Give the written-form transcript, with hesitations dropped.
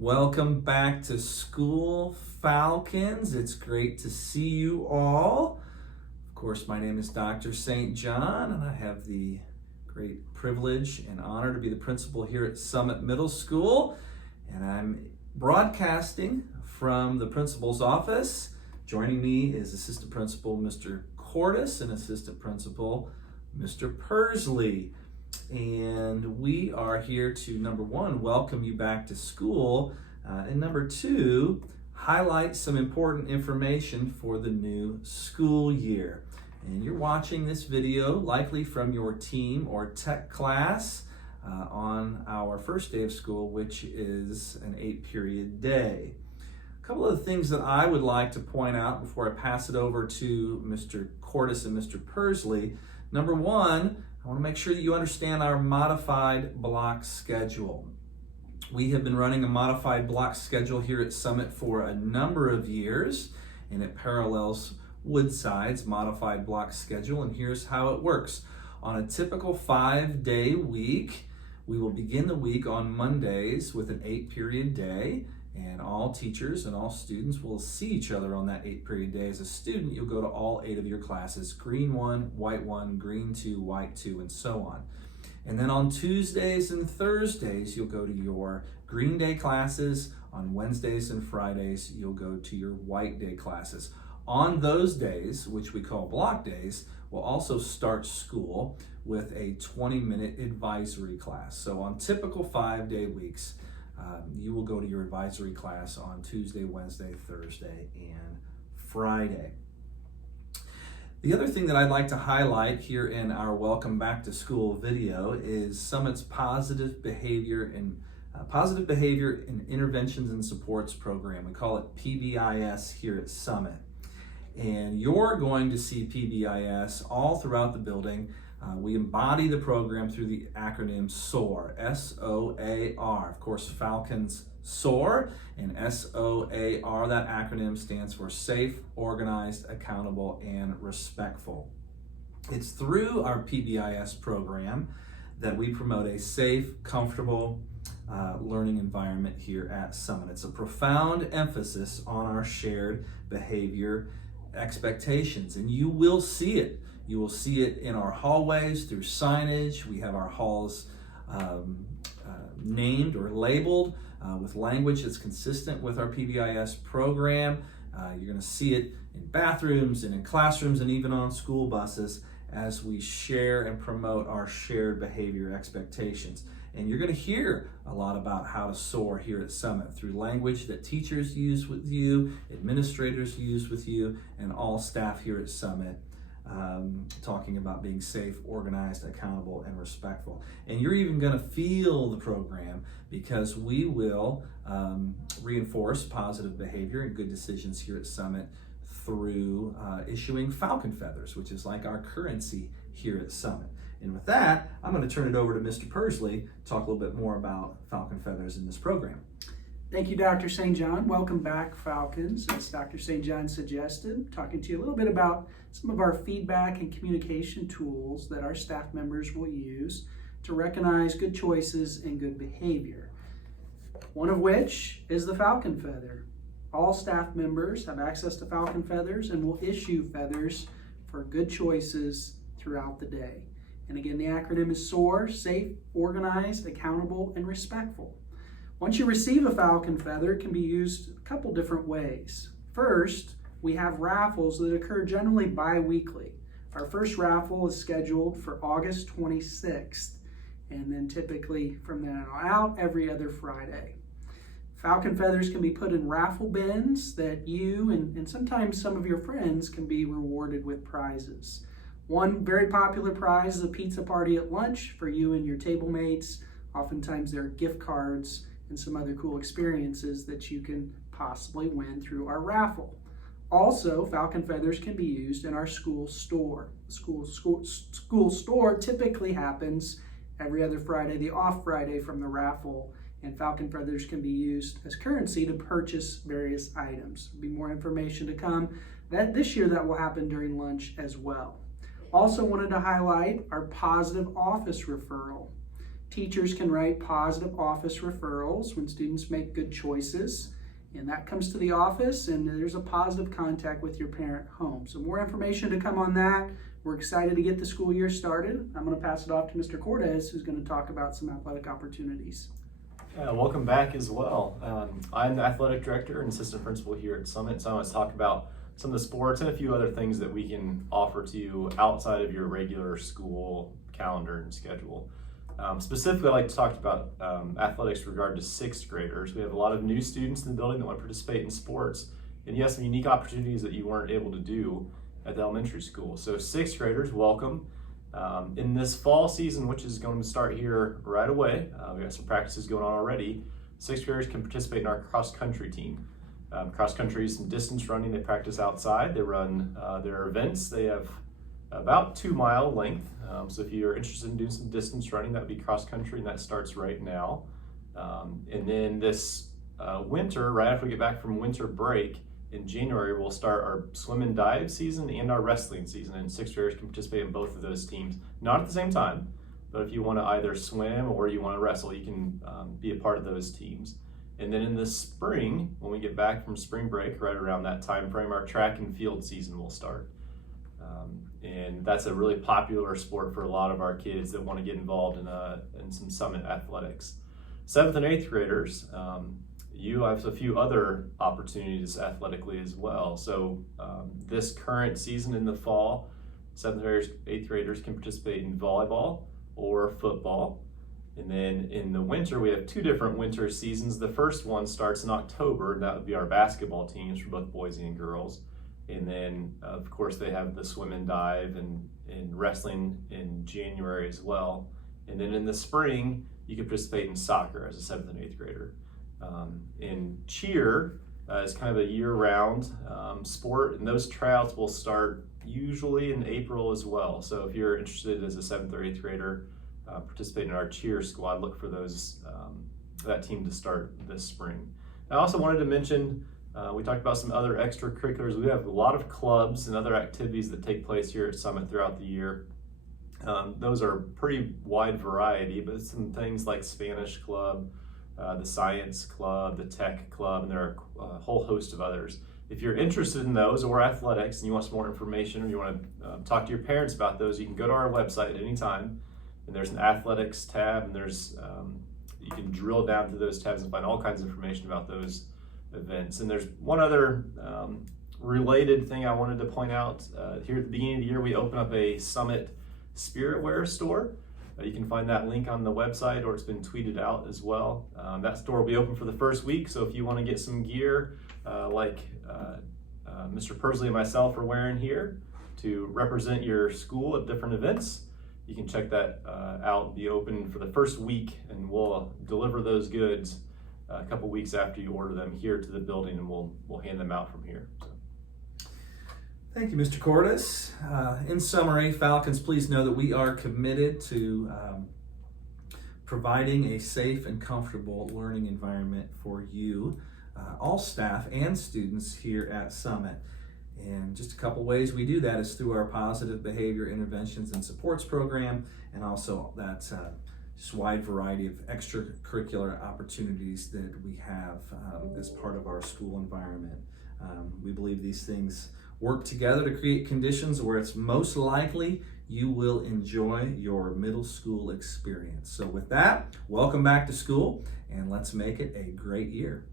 Welcome back to school, Falcons. It's great to see you all. Of course, my name is Dr. St. John, and I have the great privilege and honor to be the principal here at Summit Middle School. And I'm broadcasting from the principal's office. Joining me is Assistant Principal Mr. Cordes and Assistant Principal Mr. Persley. And we are here to, number one, welcome you back to school, and number two, highlight some important information for the new school year. And you're watching this video likely from your team or tech class on our first day of school, which is an 8-period day. A couple of the things that I would like to point out before I pass it over to Mr. Cordes and Mr. Persley. Number one, I want to make sure that you understand our modified block schedule. We have been running a modified block schedule here at Summit for a number of years, and it parallels Woodside's modified block schedule, and here's how it works. On a typical 5-day week, we will begin the week on Mondays with an 8-period day, and all teachers and all students will see each other on that 8-period day. As a student, you'll go to all 8 of your classes, green 1, white 1, green 2, white 2, and so on. And then on Tuesdays and Thursdays, you'll go to your green day classes. On Wednesdays and Fridays, you'll go to your white day classes. On those days, which we call block days, we'll also start school with a 20-minute advisory class. So on typical 5-day weeks, you will go to your advisory class on Tuesday, Wednesday, Thursday, and Friday. The other thing that I'd like to highlight here in our Welcome Back to School video is Summit's Positive Behavior and Interventions and Supports program. We call it PBIS here at Summit. And you're going to see PBIS all throughout the building. We embody the program through the acronym SOAR, S-O-A-R. Of course, Falcons soar, and S-O-A-R, that acronym stands for Safe, Organized, Accountable, and Respectful. It's through our PBIS program that we promote a safe, comfortable learning environment here at Summit. It's a profound emphasis on our shared behavior expectations, and you will see it. You will see it in our hallways through signage. We have our halls named or labeled with language that's consistent with our PBIS program. You're going to see it in bathrooms and in classrooms and even on school buses as we share and promote our shared behavior expectations. And you're going to hear a lot about how to soar here at Summit through language that teachers use with you, administrators use with you, and all staff here at Summit. Talking about being safe, organized, accountable, and respectful. And you're even going to feel the program because we will reinforce positive behavior and good decisions here at Summit through issuing Falcon Feathers, which is like our currency here at Summit. And with that, I'm going to turn it over to Mr. Persley to talk a little bit more about Falcon Feathers in this program. Thank you, Dr. St. John. Welcome back, Falcons. As Dr. St. John suggested, talking to you a little bit about some of our feedback and communication tools that our staff members will use to recognize good choices and good behavior. One of which is the Falcon Feather. All staff members have access to Falcon Feathers and will issue feathers for good choices throughout the day. And again, the acronym is SOAR, Safe, Organized, Accountable, and Respectful. Once you receive a Falcon Feather, it can be used a couple different ways. First, we have raffles that occur generally bi-weekly. Our first raffle is scheduled for August 26th, and then typically from then on out, every other Friday. Falcon Feathers can be put in raffle bins that you and sometimes some of your friends can be rewarded with prizes. One very popular prize is a pizza party at lunch for you and your table mates. Oftentimes there are gift cards and some other cool experiences that you can possibly win through our raffle. Also, Falcon Feathers can be used in our school store. The school store typically happens every other Friday, the off Friday from the raffle, and Falcon Feathers can be used as currency to purchase various items. There'll be more information to come. This year that will happen during lunch as well. Also wanted to highlight our positive office referral. Teachers can write positive office referrals when students make good choices, and that comes to the office, and there's a positive contact with your parent home. So more information to come on that. We're excited to get the school year started. I'm going to pass it off to Mr. Cortez, who's going to talk about some athletic opportunities. Welcome back as well. I'm the athletic director and assistant principal here at Summit, so I want to talk about some of the sports and a few other things that we can offer to you outside of your regular school calendar and schedule. Specifically, I'd like to talk about athletics with regard to sixth graders. We have a lot of new students in the building that want to participate in sports, and you have some unique opportunities that you weren't able to do at the elementary school. So sixth graders, welcome. In this fall season, which is going to start here right away, we got some practices going on already. Sixth graders can participate in our cross-country team. Cross-country is some distance running. They practice outside. They run their events. They have about 2 mile length. So if you're interested in doing some distance running, that would be cross-country, and that starts right now. And then this winter, right after we get back from winter break, in January, we'll start our swim and dive season and our wrestling season, and sixth graders can participate in both of those teams. Not at the same time, but if you want to either swim or you want to wrestle, you can be a part of those teams. And then in the spring, when we get back from spring break, right around that time frame, our track and field season will start. And that's a really popular sport for a lot of our kids that want to get involved in some Summit athletics. 7th and 8th graders, you have a few other opportunities athletically as well. So this current season in the fall, 7th graders, 8th graders can participate in volleyball or football. And then in the winter, we have 2 different winter seasons. The first one starts in October, and that would be our basketball teams for both boys and girls. And then, of course, they have the swim and dive and wrestling in January as well. And then in the spring, you can participate in soccer as a 7th and 8th grader. And cheer is kind of a year-round sport, and those tryouts will start usually in April as well. So if you're interested as a 7th or 8th grader participating in our cheer squad, look for that team to start this spring. I also wanted to mention, we talked about some other extracurriculars. We have a lot of clubs and other activities that take place here at Summit throughout the year. Those are pretty wide variety, but some things like Spanish Club, the Science Club, the Tech Club, and there are a whole host of others. If you're interested in those or athletics and you want some more information, or you want to talk to your parents about those, you can go to our website at any time, and there's an athletics tab, and there's you can drill down through those tabs and find all kinds of information about those events. And there's one other related thing I wanted to point out. Here at the beginning of the year, we open up a Summit Spirit Wear store. You can find that link on the website, or it's been tweeted out as well. That store will be open for the first week, so if you want to get some gear like Mr. Persley and myself are wearing here to represent your school at different events, you can check that out. Be open for the first week, and we'll deliver those goods a couple weeks after you order them here to the building, and we'll hand them out from here. So. Thank you, Mr. Cordes. In summary, Falcons, please know that we are committed to providing a safe and comfortable learning environment for you, all staff and students here at Summit. And just a couple ways we do that is through our positive behavior interventions and supports program, and also that just wide variety of extracurricular opportunities that we have as part of our school environment. We believe these things work together to create conditions where it's most likely you will enjoy your middle school experience. So with that, welcome back to school, and let's make it a great year.